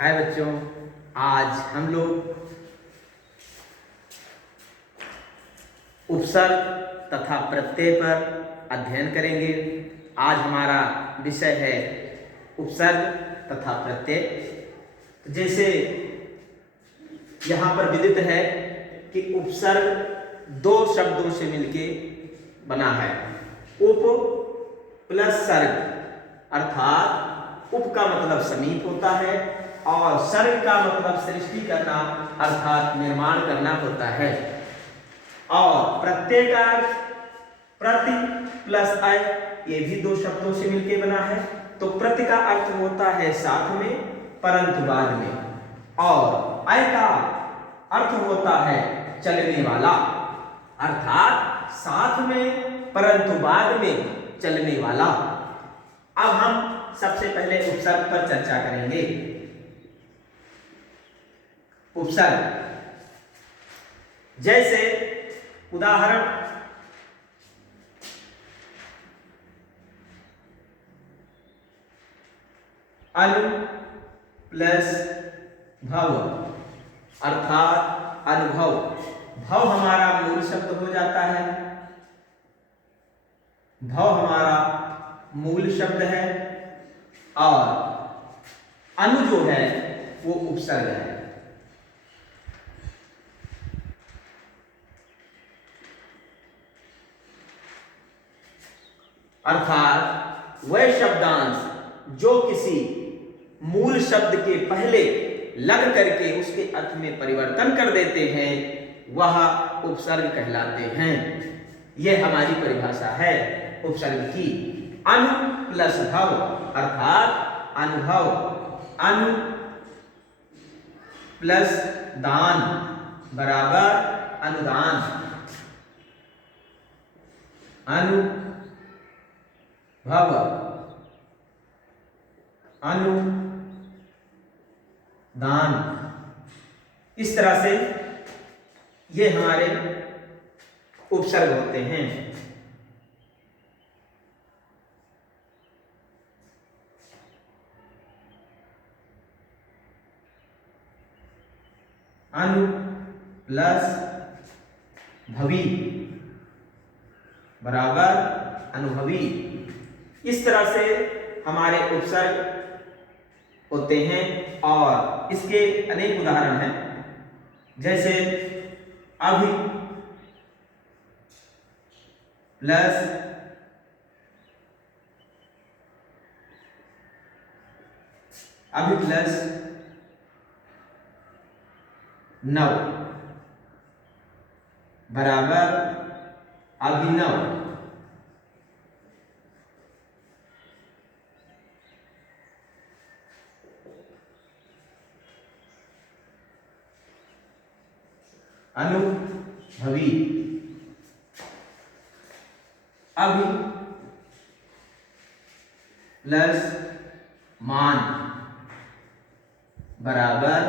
हाय बच्चों, आज हम लोग उपसर्ग तथा प्रत्यय पर अध्ययन करेंगे। आज हमारा विषय है उपसर्ग तथा प्रत्यय। तो जैसे यहाँ पर विदित है कि उपसर्ग दो शब्दों से मिलके बना है। उप प्लस सर्ग, अर्थात उप का मतलब समीप होता है और सर्ग का मतलब सृष्टि करना अर्थात निर्माण करना होता है। और प्रत्यय का प्रति प्लस अय, ये भी दो शब्दों से मिलकर बना है। तो प्रति का अर्थ होता है साथ में परंतु बाद में, और अय का अर्थ होता है चलने वाला, अर्थात साथ में परंतु बाद में चलने वाला। अब हम सबसे पहले उपसर्ग पर चर्चा करेंगे। उपसर्ग जैसे उदाहरण अनु प्लस भव, अर्थात अनुभव। भव हमारा मूल शब्द हो जाता है, भव हमारा मूल शब्द है और अनु जो है वो उपसर्ग है। अर्थात वह शब्दांश जो किसी मूल शब्द के पहले लग करके उसके अर्थ में परिवर्तन कर देते हैं वह उपसर्ग कहलाते हैं। यह हमारी परिभाषा है उपसर्ग की। अनु प्लस भव, अर्थात अनुभव। अनु प्लस दान बराबर अनुदान। अनु भव अनु दान। इस तरह से ये हमारे उपसर्ग होते हैं। अनु प्लस भवी बराबर अनुभवी। इस तरह से हमारे उपसर्ग होते हैं और इसके अनेक उदाहरण हैं। जैसे अभि प्लस नव बराबर अभिनव। अनुभवी अभि प्लस मान बराबर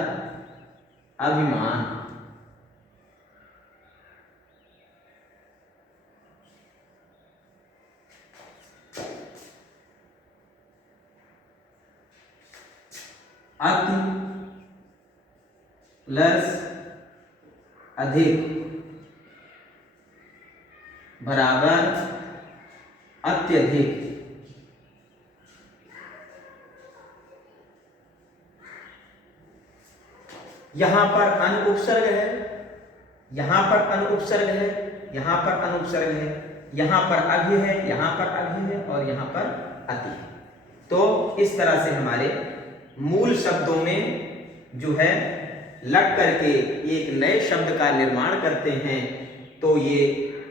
अभिमान। अति प्लस अधिक बराबर अत्यधिक। यहां पर अनुपसर्ग है, यहां पर अनुपसर्ग है, यहां पर अनुपसर्ग है, यहां पर अभि है, यहां पर अभि है और यहां पर अति है। तो इस तरह से हमारे मूल शब्दों में जो है लग करके एक नए शब्द का निर्माण करते हैं तो ये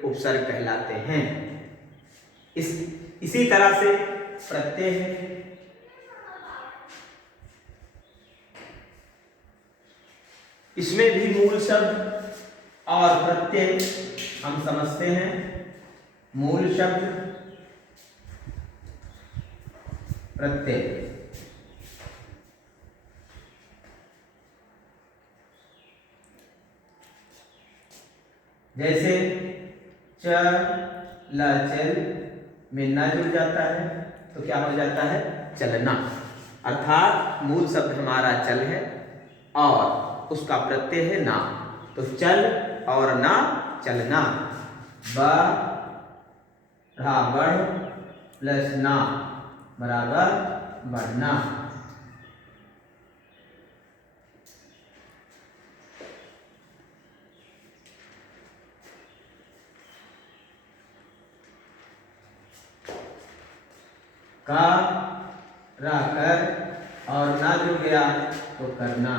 उपसर्ग कहलाते हैं। इसी तरह से प्रत्यय है। इसमें भी मूल शब्द और प्रत्यय हम समझते हैं। मूल शब्द प्रत्यय। जैसे च ल चल में न जुड़ जाता है तो क्या हो जाता है? चलना। अर्थात मूल शब्द हमारा चल है और उसका प्रत्यय है ना, तो चल और ना चलना, बराबर प्लस ना बराबर बढ़ना। का रा कर और ना जुड़ गया तो करना।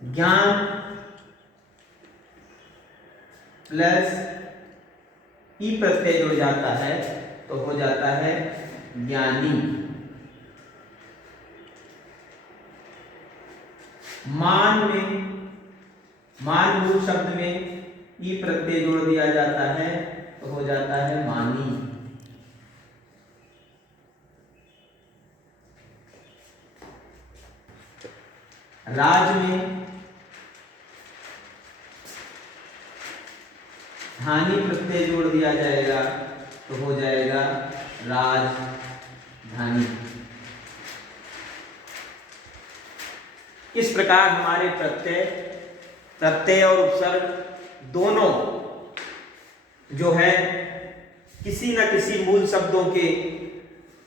ज्ञान प्लस ई प्रत्यय जुड़ जाता है तो हो जाता है ज्ञानी। मान में, मान मूल शब्द में ई प्रत्यय जोड़ दिया जाता है तो हो जाता है मानी। राज में धानी प्रत्यय जोड़ दिया जाएगा तो हो जाएगा राजधानी। इस प्रकार हमारे प्रत्यय और उपसर्ग दोनों जो है किसी न किसी मूल शब्दों के,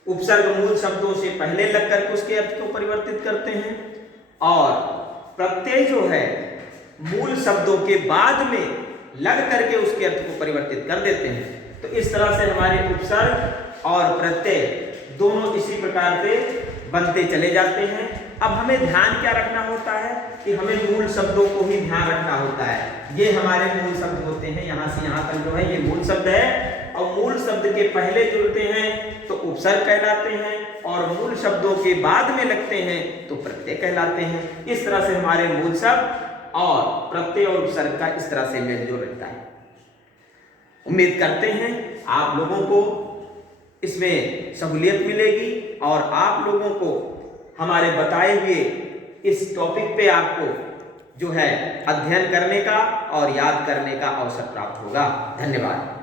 उपसर्ग मूल शब्दों से पहले लग करके उसके अर्थ को परिवर्तित करते हैं और प्रत्यय जो है मूल शब्दों के बाद में लग करके उसके अर्थ को परिवर्तित कर देते हैं। तो इस तरह से हमारे उपसर्ग और प्रत्यय दोनों इसी प्रकार से बनते चले जाते हैं। अब हमें ध्यान क्या रखना होता है कि हमें मूल शब्दों को ही ध्यान रखना होता है। ये हमारे मूल शब्द होते हैं, यहाँ से यहाँ तक जो है ये मूल शब्द है और मूल शब्द के पहले जुड़ते हैं तो उपसर्ग कहलाते हैं और मूल शब्दों के बाद में लगते हैं तो प्रत्यय कहलाते हैं। इस तरह से हमारे मूल शब्द और प्रत्यय और उपसर्ग का इस तरह से मेल जोल रहता है। उम्मीद करते हैं आप लोगों को इसमें सहूलियत मिलेगी और आप लोगों को हमारे बताए हुए इस टॉपिक पे आपको जो है अध्ययन करने का और याद करने का अवसर प्राप्त होगा। धन्यवाद।